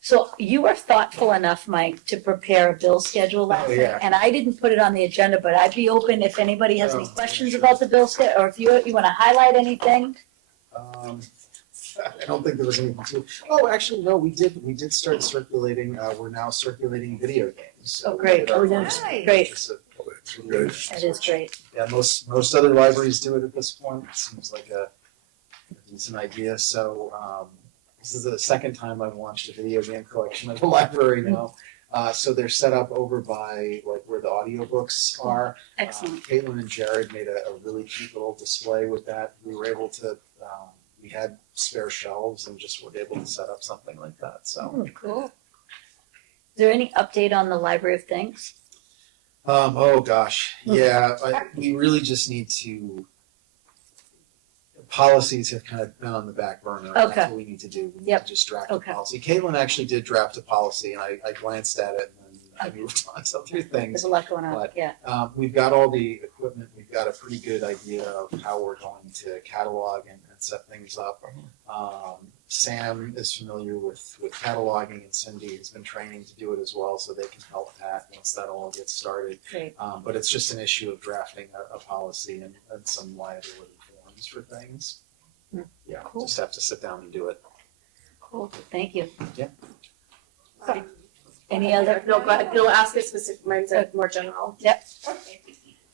So you were thoughtful enough, Mike, to prepare a bill schedule last night. yeah. And I didn't put it on the agenda, but I'd be open if anybody has any Oh, questions sure. about the bill schedule, or if you want to highlight anything. I don't think there was anything to. Oh, actually, no. We did start circulating. We're now circulating video games. So Oh, great. we did our Oh, yeah. first Great. purchase of Oh, that's good. That is great. Yeah, most other libraries do it at this point. It seems like a decent idea. So this is the second time I've launched a video game collection at the library now. So they're set up over by like where the audiobooks are. Excellent. Caitlin and Jared made a really cute little display with that. We were able to. We had spare shelves and just were able to set up something like that. So. Cool. Is there any update on the Library of Things? Oh gosh, yeah. We really just need to. Policies have kind of been on the back burner. And Okay. That's what we need to do. We need Yep. to just draft Okay. a policy. Caitlin actually did draft a policy, and I glanced at it and then I moved on to other things. There's a lot going on, But- yeah. We've got all the equipment. We've got a pretty good idea of how we're going to catalog and set things up. Sam is familiar with cataloging, and Cindy has been training to do it as well, so they can help Pat once that all gets started. Great. But it's just an issue of drafting a policy and some liability forms for things. Yeah, Cool. just have to sit down and do it. Cool. Thank you. Yeah. Any other? No, go ahead. No, ask a specific, mine's more general.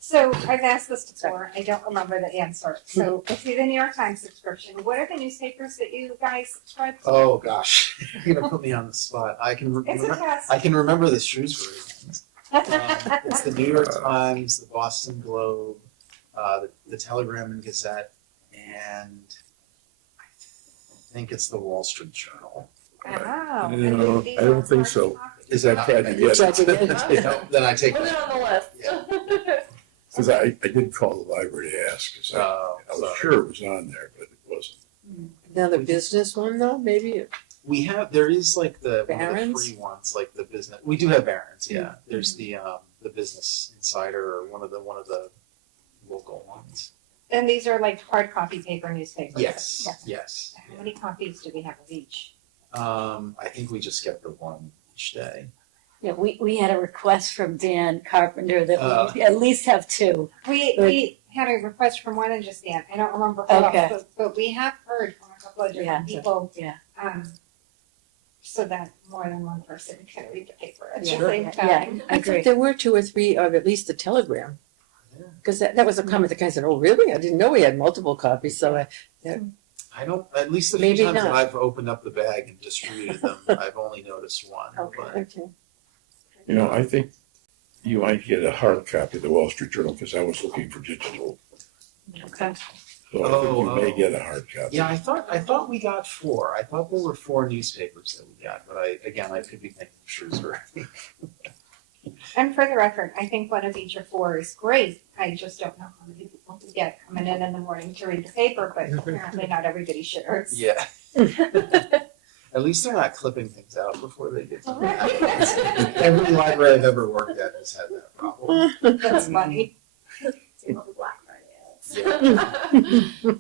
So I've asked this before. I don't remember the answer. So if you're the New York Times subscription, what are the newspapers that you guys subscribe to? Oh gosh, you're gonna put me on the spot. I can It's a test. I can remember the Shrewsbury ones. It's the New York Times, the Boston Globe, the Telegram and Gazette, and I think it's the Wall Street Journal. Wow. No, I don't think so. Is I that tried to get Tried to get it. No, then I take Put it that. on the list. Because I did call the library to ask, because I was sure it was on there, but it wasn't. Another business one though, maybe? there is like one of the Barron's? free ones, like the business, we do have Barron's, yeah. There's the Business Insider or one of the local ones. And these are like hard copy paper newspapers? Yes, yes. How many copies do we have of each? I think we just get the one each day. Yeah, we had a request from Dan Carpenter that we at least have two. We had a request from more than just Dan. I don't remember who Okay. else, but we have heard from a couple of different Yeah. people. Yeah. So that more than one person can read the paper at the Yeah. same Yeah. time. I Agree. thought there were 2 or 3 of at least the Telegram. Because that was a comment the guy said, oh, really? I didn't know we had multiple copies, so I don't, at least the Maybe few times not. that I've opened up the bag and distributed them, I've only noticed one. Okay. But okay. You know, I think you might get a hard copy of the Wall Street Journal because I was looking for digital. Okay. So I think you may get a hard copy. yeah, I thought we got 4. I thought there were 4 newspapers that we got, but I could be thinking of Shrewsbury. And for the record, I think one of each of 4 is great. I just don't know how many people to get coming in the morning to read the paper, but apparently not everybody shares. Yeah. At least they're not clipping things out before they get to me. Every library I've ever worked at has had that problem. That's funny. See what the Black Friday is. Yeah.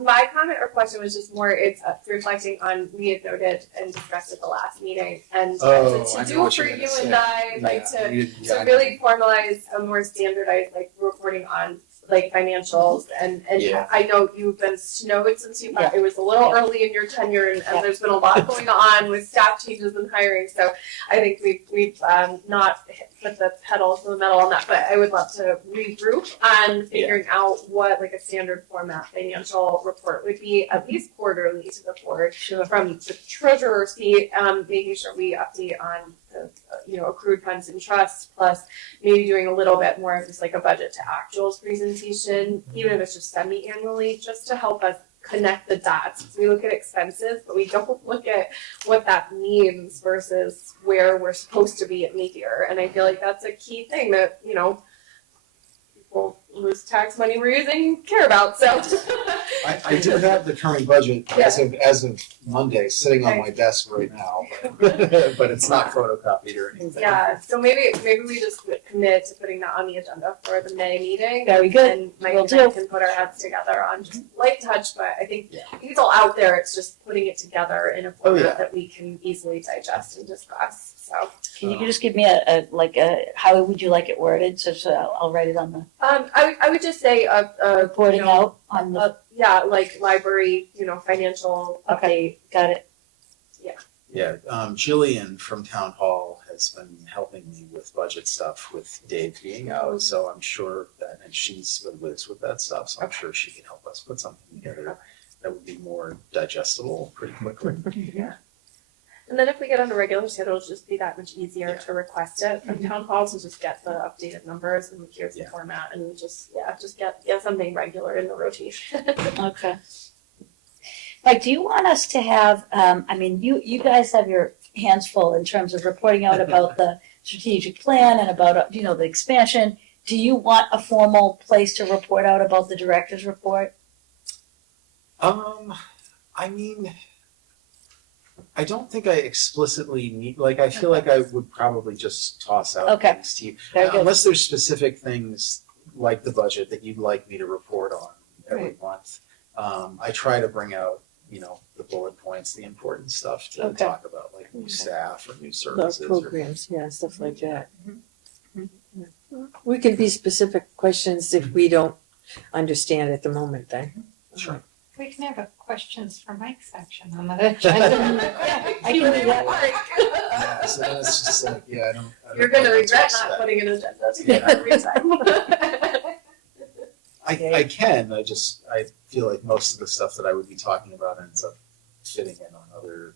My comment or question was just more, it's reflecting on, we had noted and discussed at the last meeting, and Oh, to I know do what for you're gonna you say. and I, like Yeah, to yeah, I really formalize a more standardized, like, reporting on, like, financials, and Yeah. I know you've been snowed since you, it was a little early in your tenure, and there's been a lot going on with staff changes and hiring, so I think we've not put the pedal to the metal on that, but I would love to regroup on figuring out what, like, a standard format financial report would be, at least quarterly to the board, from the treasurer's seat, making sure we update on the, accrued funds and trusts, plus maybe doing a little bit more of just like a budget to actuals presentation, even if it's just semi-annually, just to help us connect the dots. We look at expenses, but we don't look at what that means versus where we're supposed to be at mid-year. And I feel like that's a key thing that, people lose tax money we're using care about, so. I do have the current budget as of Monday sitting on my desk right now, but it's not photocopied or anything. Yeah, so maybe we just commit to putting that on the agenda for the May meeting. Very good. And Mike Will and I do. can put our heads together on just light touch, but I think it's all out there. It's just putting it together in a format that we can easily digest and discuss. So Can you just give me a how would you like it worded? So I'll write it on the I would just say reporting out on the. like library, financial update. Got it. Yeah, Jillian from Town Hall has been helping me with budget stuff with Dave being out, so I'm sure that, and she's been with that stuff, so I'm sure she can help us put something together that would be more digestible pretty quickly. And then if we get on a regular schedule, it'll just be that much easier to request it from town hall to just get the updated numbers and here's the format and just get something regular in the rotation. Okay. Like, do you want us to have, you guys have your hands full in terms of reporting out about the strategic plan and about, the expansion. Do you want a formal place to report out about the director's report? I don't think I explicitly need, I feel like I would probably just toss out things to you. Very good. Unless there's specific things like the budget that you'd like me to report on every month. I try to bring out, the bullet points, the important stuff to talk about, like new staff or new services. Those programs, stuff like that. We can be specific questions if we don't understand at the moment then. Sure. We can have a questions for Mike section on the agenda. I can do that. Yeah, so then it's just like, I don't You're gonna know what to regret expect. not putting an agenda together every time. I can, I feel like most of the stuff that I would be talking about ends up fitting in on other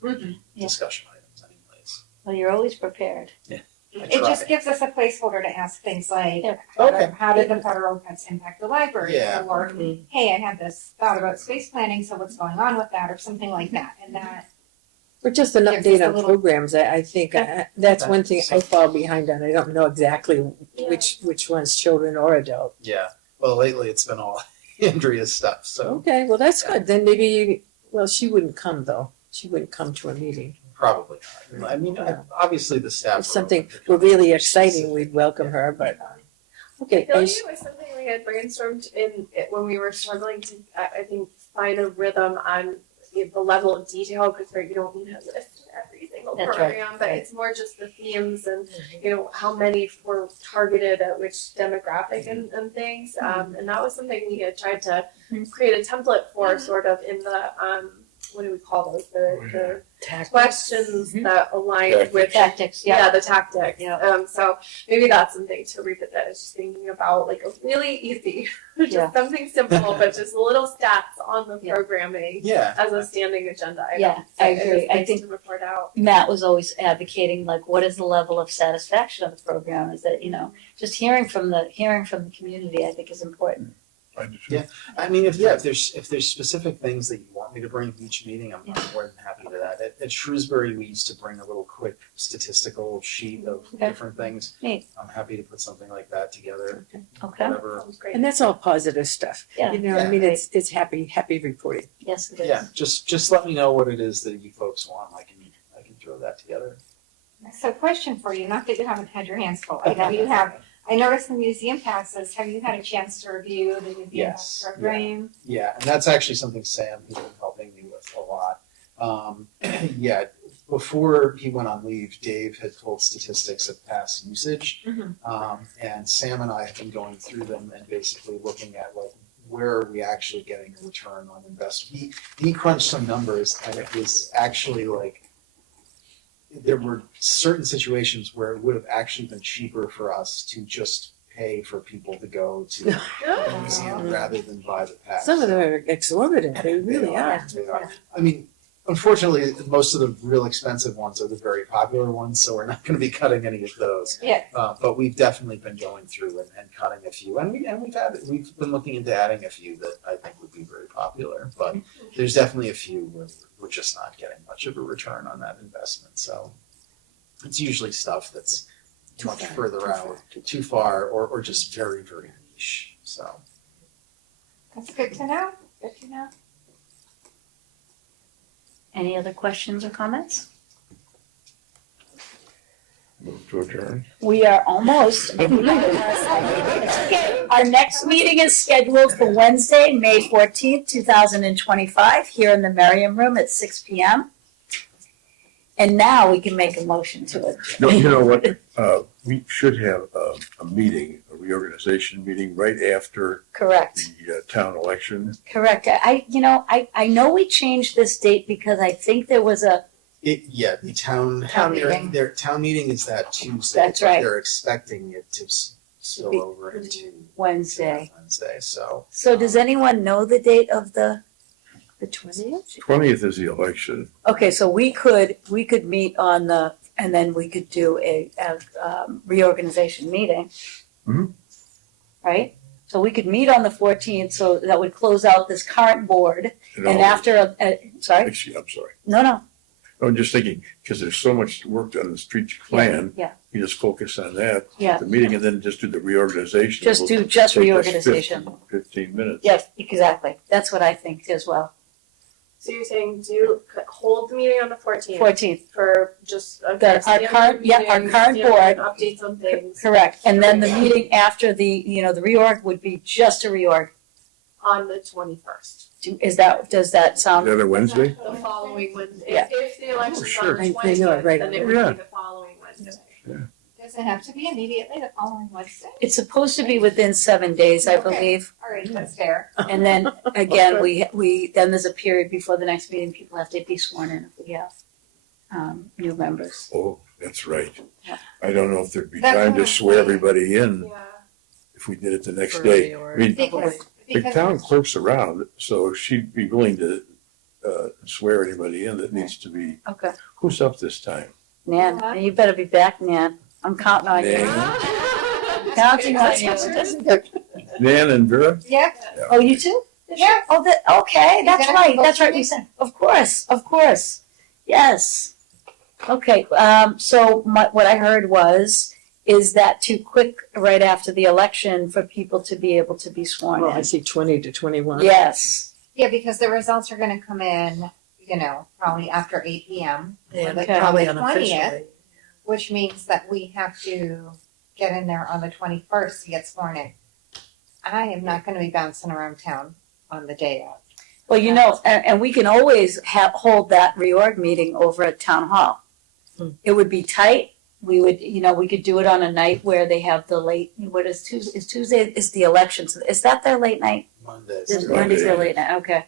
Yeah. discussion items anyways. Well, you're always prepared. I It try. just gives us a placeholder to ask things like, Okay. how did the federal cuts impact the library? Yeah. Or, hey, I had this thought about space planning, so what's going on with that, or something like that, and that. Or just an Yeah, update just a on little- programs, I think that's one thing So- I fall behind on, I don't know exactly which one's children or adult. Yeah, well, lately it's been all Andrea's stuff, so. Okay, well, that's good, then maybe she wouldn't come though. she wouldn't come to a meeting. Probably not. I mean, obviously the staff. If something were really exciting, we'd welcome her, but, okay. Affiliate was something we had brainstormed in it when we were struggling to, I think, find a rhythm on the level of detail, because you don't need to list every single That's right, program, but it's more just the themes and, how many were targeted at which demographic and things. And that was something we had tried to create a template for, sort of in the, what do we call those? The questions that aligned with Tactics, the tactics. So maybe that's something to revisit. Is just thinking about like a really easy, just something simple, but just little stats on the programming as a standing agenda item. Yeah, I agree. It's I nice think to report out. Matt was always advocating, like, what is the level of satisfaction of the program? Is that, just hearing from the community, I think is important. I do too. Yeah. I mean, if there's specific things that you want me to bring to each meeting, I'm more than happy to that. At Shrewsbury, we used to bring a little quick statistical sheet of different things. Neat. I'm happy to put something like that together. Okay. Whatever. Sounds great. And that's all positive stuff. Yeah. I mean, it's happy reporting. Yes, it is. Yeah. Just let me know what it is that you folks want. I can throw that together. So question for you, not that you haven't had your hands full, I know you have. I noticed the museum passes, have you had a chance to review the museum Yes, pass program? Yeah, and that's actually something Sam has been helping me with a lot. Before he went on leave, Dave had pulled statistics of past usage. And Sam and I have been going through them and basically looking at like, where are we actually getting a return on investment? He crunched some numbers and it was actually like, there were certain situations where it would have actually been cheaper for us to just pay for people to go to the museum rather than buy the pass. Some of them are exorbitant, they really are. They are. I mean, unfortunately, most of the real expensive ones are the very popular ones, so we're not going to be cutting any of those. Yeah. But we've definitely been going through and cutting a few, and we've been looking into adding a few that I think would be very popular. But there's definitely a few where we're just not getting much of a return on that investment. So it's usually stuff that's much further out, too far, or just very, very niche. So That's good to know, good to know. Any other questions or comments? Move to adjourn. We are almost. It's okay. Our next meeting is scheduled for Wednesday, May 14th, 2025, here in the Merriam Room at 6 p.m. And now we can make a motion to it. No, you know what? We should have a meeting, a reorganization meeting right after Correct. the town election. Correct. I know we changed this date because I think there was a, the town meeting. Their town meeting is that Tuesday. That's right. But they're expecting it to spill be over into Wednesday. Wednesday. So Does anyone know the date of the 20th? 20th is the election. Okay, so we could meet on and then we could do a reorganization meeting. Mhm. Right? So we could meet on the 14th, so that would close out this current board. And all- after, sorry? Actually, I'm sorry. No. I'm just thinking, because there's so much work on the strategic plan. Yeah. You just focus on that. Yeah. The meeting, and then just do the reorganization. Just Will do take us reorganization. 15 minutes. Yes, exactly. That's what I think as well. So you're saying hold the meeting on the 14th 14th, for just a our current board. Updates on things correct. And then the meeting after the reorg would be just a reorg. on the 21st. Does that Is sound? that a Wednesday? The following Wednesday. Yeah. If the election's sure. on the I know it, 20th, right. then it would Yeah. be the following Wednesday. Does it have to be immediately the following Wednesday? It's supposed to be within 7 days, I Okay. believe. All right, that's fair. And then again, then there's a period before the next meeting, people have to be sworn in if we have new members. Oh, that's right. Yeah. I don't know if there'd be That's time what to I'm swear saying. everybody in Yeah. if we did it the next For day. reorg. I mean, Because the town clerk's around, so she'd be willing to swear anybody in that needs to be. Okay. Who's up this time? Nan, you better be back, Nan. I'm counting on you. Nan? Counting on you. Nan and Vera? Yep, Oh, you too? Yeah. Oh, okay, that's gonna right, vote that's for right, me? we said, of course, yes. Okay, so what I heard is that too quick right after the election for people to be able to be sworn Well, I in? see 20 to 21. Yes, yeah, because the results are gonna come in probably after 8 p.m., Yeah, Okay. probably On the unofficially. which means that we have to get in there on the 21st to get sworn in. I am not going to be bouncing around town on the day of. Well, and we can always hold that reorg meeting over at town hall. Hmm. It would be tight. We would, we could do it on a night where they have the late, what is Tuesday? Tuesday is the election. So is that their late night? Mondays. Monday's their late night, okay.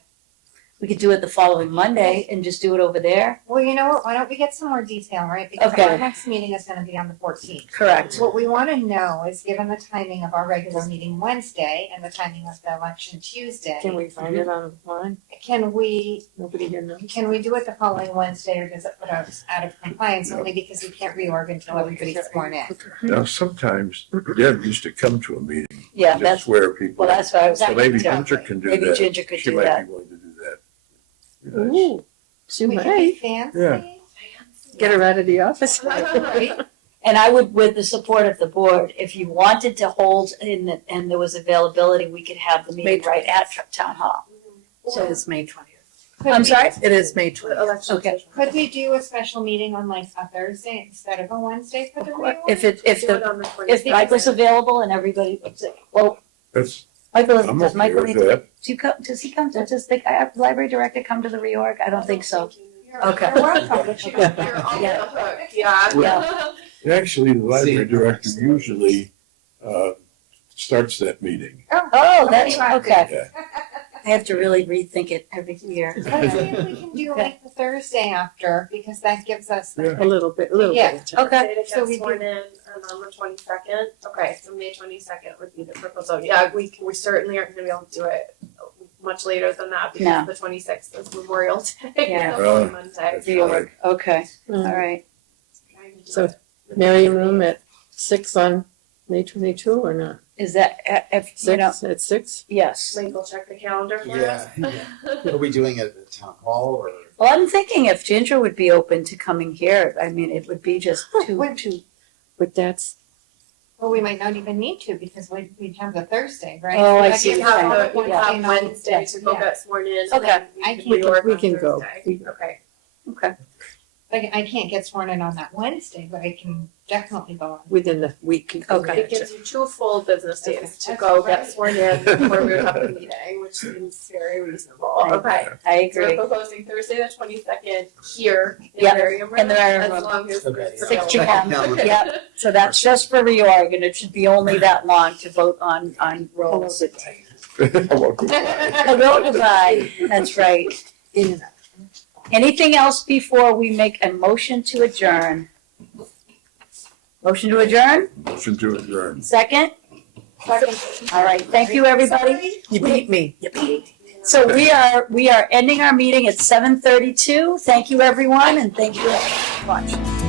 We could do it the following Monday and just do it over there. Well, you know what? Why don't we get some more detail, right? Because Okay. our next meeting is going to be on the 14th. Correct. What we want to know is, given the timing of our regular meeting Wednesday and the timing of the election Tuesday, Can we find it online? can we Nobody here knows. do it the following Wednesday, or does it put us out of compliance only because we can't reorg until everybody's sworn in? Now, sometimes Deb used to come to a meeting Yeah, to that's, swear people. well, that's what I was So maybe thinking. Ginger can do Maybe that. Ginger could She do might that. be willing to do that. Be nice. Ooh, she We could be might. fancy. Yeah. Get her out of the office. And I would, with the support of the board, if you wanted to hold and there was availability, we could have the meeting right at town hall. So it's May 20th. Could I'm we- sorry? It is May 20th. Election. Okay. Could we do a special meeting on like a Thursday instead of a Wednesday for the reorg? If Do it the, on the if 22nd. Mike was available and everybody, well, That's, Michael, I'm does okay Michael with need to, that. does he come, does the library director come to the reorg? I don't think so. You're- Okay. You're welcome, but you You're on Yeah. the hook, yeah. Actually, the library director usually starts that meeting. Oh, that's, okay. Yeah. I have to really rethink it every year. Let's see if we can do like the Thursday after, because that gives us Yeah. A little bit, a little Yeah. bit. Okay. To So get we sworn in on the 22nd. Okay, so May 22nd would be the proposal. Yeah, we certainly aren't gonna be able to do it much later than that No. because the 26th is Memorial Day, Yeah. the following Monday. Reorg, okay, all Mm. right. Trying to do So- it. Mary room at 6 on May 22 or not? Is that, if, At 6? yes. Michael, check the calendar for Yeah, us. Are we doing it at the town hall or? Well, I'm thinking if Ginger would be open to coming here, I mean, it would be just too, But that's, well, we might not even need to because we'd have the Thursday, right? Oh, I That see gives what us you're all saying. one We day have notice. Wednesday to go Yeah. get sworn in. and Okay. then I can can- reorg we on can go. Thursday. We- Okay. okay. Like, I can't get sworn in on that Wednesday, but I can definitely go on. within the week. you can Okay. get It gives you 2 full business days Okay. to That's go all get right. sworn in before we would have the meeting, which seems very reasonable. Right. Okay. I So we're agree. proposing Thursday the 22nd here in Yeah, the area room. in the area room. As long as Okay, it's yeah. 6 available. Check p.m. the calendar. Yeah, so that's just for reorg, and it should be only that long to vote on roles. Welcome. Hello, goodbye, that's right. In and out. Anything else before we make a motion to adjourn? Motion to adjourn, Motion to adjourn. second? All right, thank you, everybody. You beat me. So we are ending our meeting at 7:32. Thank you, everyone, and thank you for watching.